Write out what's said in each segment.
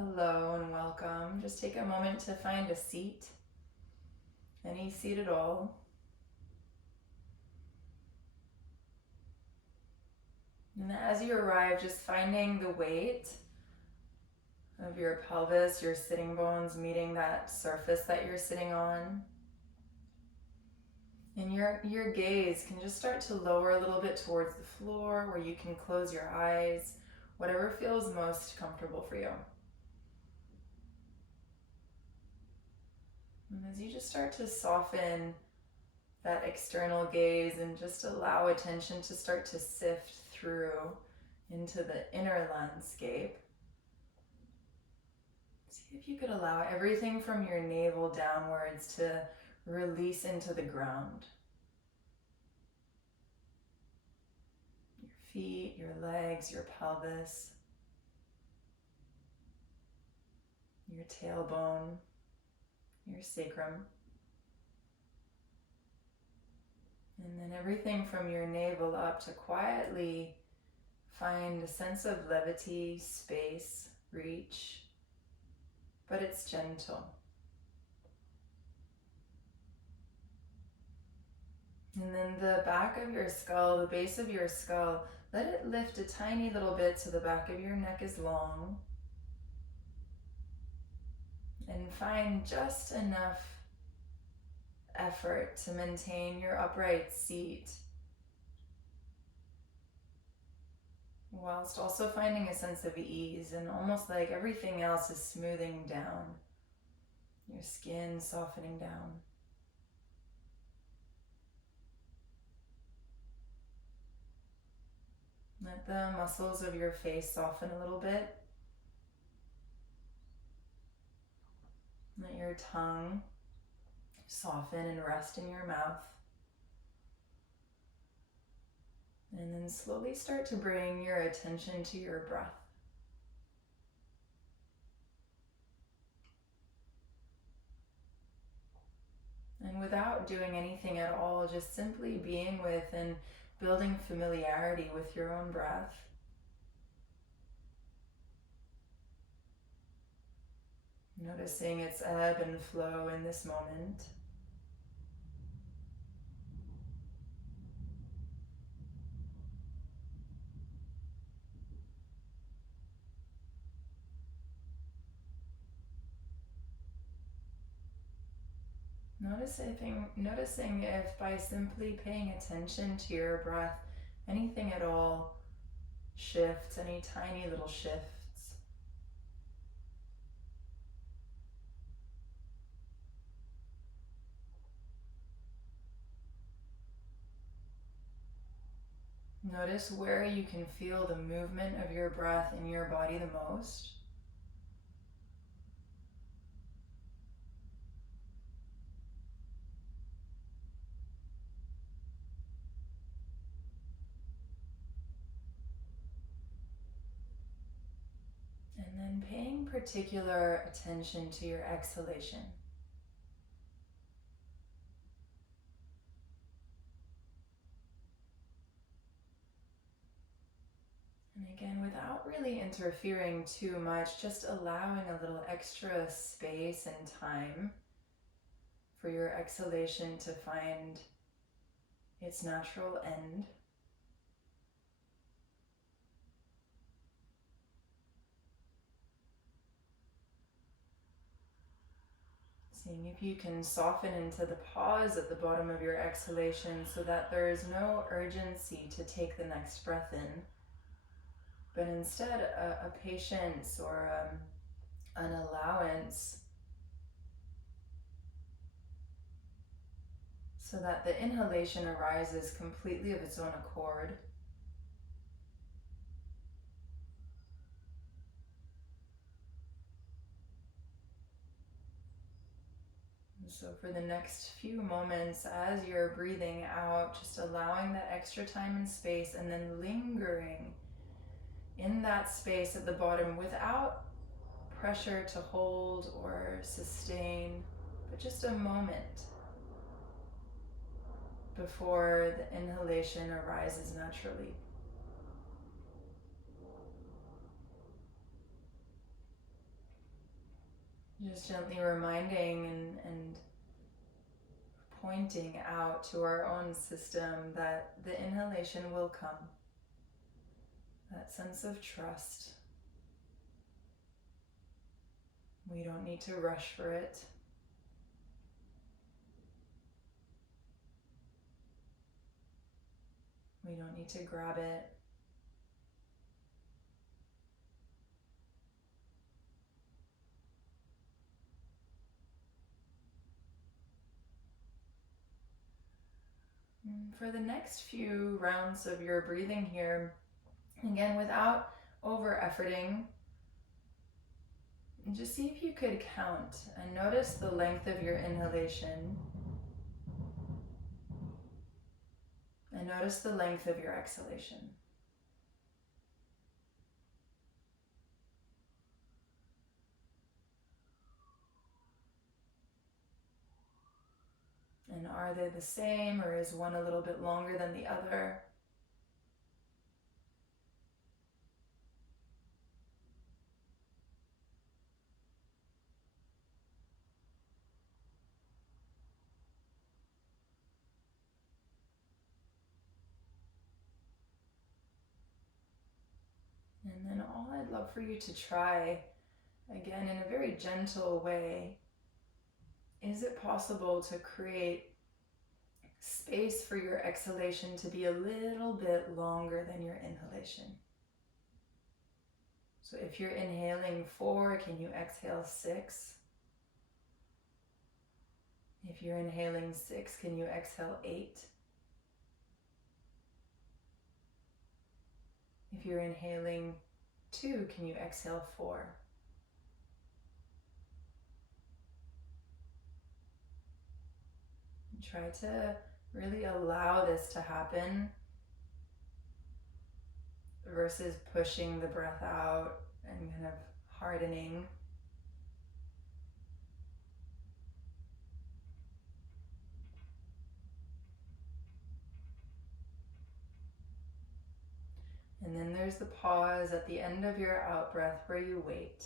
Hello and welcome. Just take a moment to find a seat, any seat at all. And as you arrive, just finding the weight of your pelvis, your sitting bones meeting that surface that you're sitting on. And your gaze can just start to lower a little bit towards the floor where you can close your eyes, whatever feels most comfortable for you. And as you just start to soften that external gaze and just allow attention to start to sift through into the inner landscape, see if you could allow everything from your navel downwards to release into the ground. Your feet, your legs, your pelvis, your tailbone, your sacrum. And then everything from your navel up to quietly find a sense of levity, space, reach, but it's gentle. And then the back of your skull, the base of your skull, let it lift a tiny little bit so the back of your neck is long. And find just enough effort to maintain your upright seat, whilst also finding a sense of ease and almost like everything else is smoothing down, your skin softening down. Let the muscles of your face soften a little bit. Let your tongue soften and rest in your mouth. And then slowly start to bring your attention to your breath. And without doing anything at all, just simply being with and building familiarity with your own breath. Noticing its ebb and flow in this moment. Noticing if by simply paying attention to your breath, anything at all shifts, any tiny little shifts. Notice where you can feel the movement of your breath in your body the most. And then paying particular attention to your exhalation. And again, without really interfering too much, just allowing a little extra space and time for your exhalation to find its natural end. Seeing if you can soften into the pause at the bottom of your exhalation so that there is no urgency to take the next breath in, but instead a patience or an allowance, so that the inhalation arises completely of its own accord. So for the next few moments, as you're breathing out, just allowing that extra time and space, and then lingering in that space at the bottom without pressure to hold or sustain, but just a moment before the inhalation arises naturally. Just gently reminding and pointing out to our own system that the inhalation will come. That sense of trust. We don't need to rush for it. We don't need to grab it. For the next few rounds of your breathing here, again, without over-efforting, just see if you could count and notice the length of your inhalation and notice the length of your exhalation. And are they the same, or is one a little bit longer than the other? And then all I'd love for you to try, again in a very gentle way, is it possible to create space for your exhalation to be a little bit longer than your inhalation? So if you're inhaling 4, can you exhale 6? If you're inhaling 6, can you exhale 8? If you're inhaling 2, can you exhale 4? And try to really allow this to happen versus pushing the breath out and kind of hardening. And then there's the pause at the end of your out breath where you wait.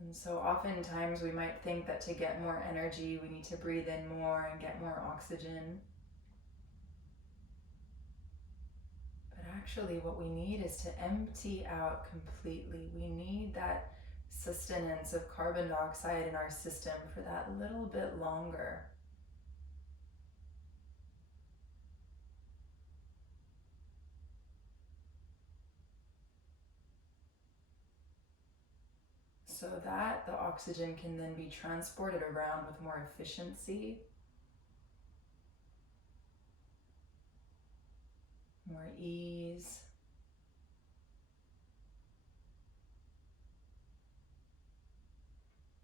And so oftentimes we might think that to get more energy, we need to breathe in more and get more oxygen. But actually what we need is to empty out completely. We need that sustenance of carbon dioxide in our system for that little bit longer. So that the oxygen can then be transported around with more efficiency, more ease.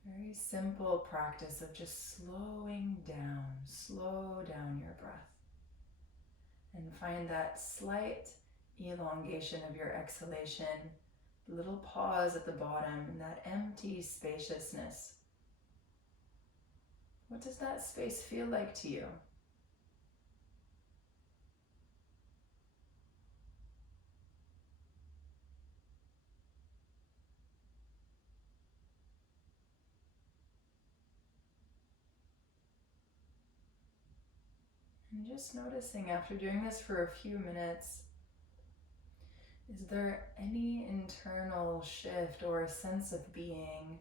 Very simple practice of just slowing down. Slow down your breath. And find that slight elongation of your exhalation, little pause at the bottom, and that empty spaciousness. What does that space feel like to you? And just noticing after doing this for a few minutes, is there any internal shift or a sense of being?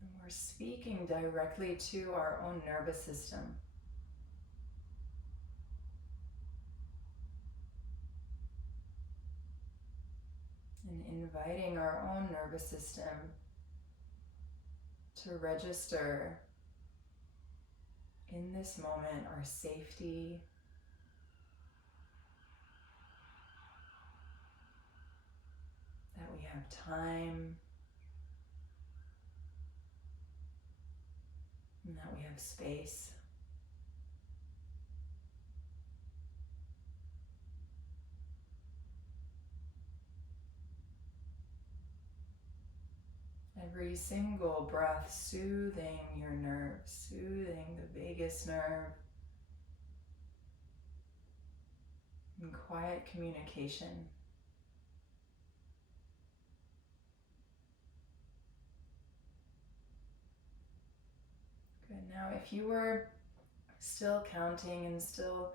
And we're speaking directly to our own nervous system. And inviting our own nervous system to register in this moment our safety, that we have time, and that we have space. Every single breath soothing your nerves, soothing the vagus nerve, and quiet communication. Good. Now, if you were still counting and still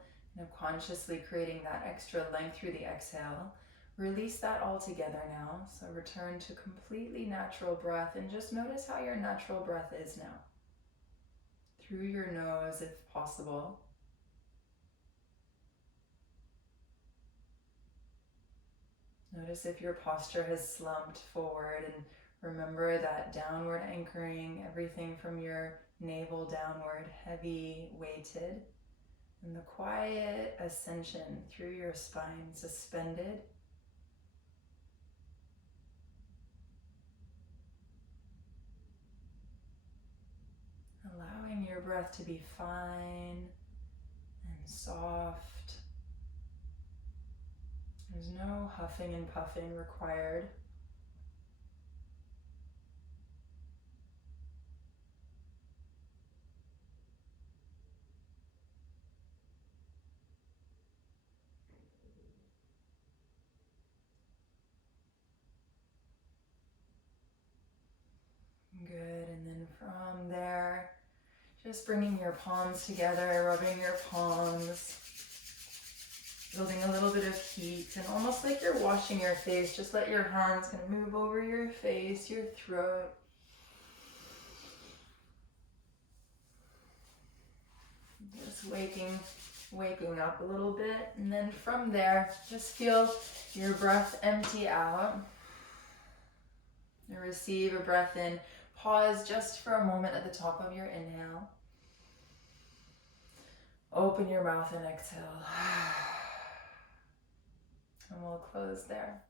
consciously creating that extra length through the exhale, release that all together now. So return to completely natural breath and just notice how your natural breath is now. Through your nose if possible. Notice if your posture has slumped forward, and remember that downward anchoring, everything from your navel downward, heavy, weighted, and the quiet ascension through your spine, suspended. Allowing your breath to be fine and soft. There's no huffing and puffing required. Good, and then from there, just bringing your palms together, rubbing your palms, building a little bit of heat, and almost like you're washing your face, just let your hands kind of move over your face, your throat. Just waking up a little bit, and then from there, just feel your breath empty out. And receive a breath in. Pause just for a moment at the top of your inhale. Open your mouth and exhale. And we'll close there.